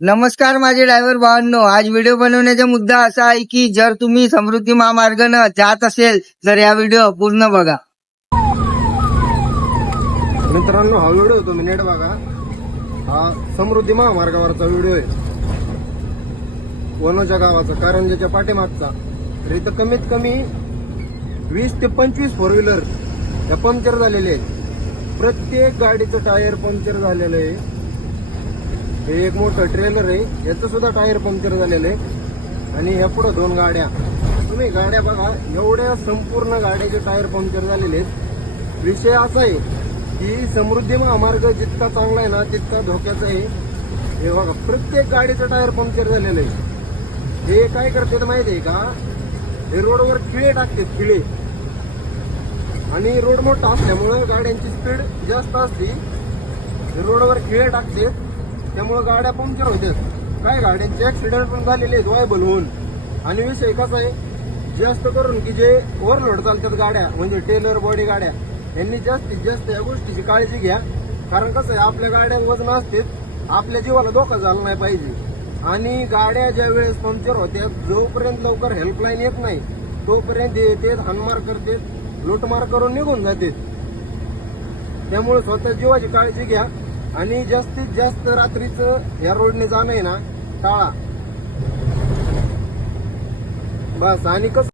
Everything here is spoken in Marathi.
नमस्कार माझे ड्रायव्हर भावांनो, आज व्हिडिओ बनवण्याचा मुद्दा असा आहे की जर तुम्ही समृद्धी महामार्गाने जात असेल तर या व्हिडिओ पूर्ण बघा. मित्रांनो, हा व्हिडिओ तुम्ही नीट बघा. हा समृद्धी महामार्गावरचा व्हिडिओ आहे, वनोजा गावाचा, कारंजाच्या पाठीमागचा. तर इथं कमीत कमी 20 ते 25 फोर व्हीलर या पंक्चर झालेले आहेत. प्रत्येक गाडीचं टायर पंक्चर झालेलं आहे. हे एक मोठं ट्रेलर आहे, याचं सुद्धा टायर पंक्चर झालेलं आहे. आणि ह्या पुढे 2 गाड्या, तुम्ही गाड्या बघा, एवढ्या संपूर्ण गाड्याचे टायर पंक्चर झालेले आहेत. विषय असा आहे की समृद्धी महामार्ग जितका चांगला आहे ना तितका धोक्याचा आहे. हे बघा, प्रत्येक गाडीचं टायर पंक्चर झालेलं आहे. हे काय करतात माहिती आहे का, हे रोडवर खिळे टाकतात, खिळे. आणि रोड मोठा असल्यामुळे गाड्यांची स्पीड जास्त असते. रोडवर खिळे टाकतात, त्यामुळे गाड्या पंक्चर होतात. काय गाड्यांचे ऍक्सिडेंट पण झालेले आहेत वायबल होऊन. आणि विषय कसा आहे, जास्त करून की जे ओव्हरलोड चालतात गाड्या, म्हणजे टेलर बॉडी गाड्या, यांनी जास्तीत जास्त या गोष्टीची काळजी घ्या. कारण कसं आहे, आपल्या गाड्या वजन असते, आपल्या जीवाला धोका झाला नाही पाहिजे. आणि गाड्या ज्या वेळेस पंक्चर होत्या, जोपर्यंत लवकर हेल्पलाईन येत नाही तोपर्यंत येते, हाणमार करते, लूटमार करून निघून जाते. त्यामुळे स्वतः जीवाची काळजी घ्या आणि जास्तीत जास्त रात्रीचं या रोडने जाणं आहे ना टाळा बस. आणि कसं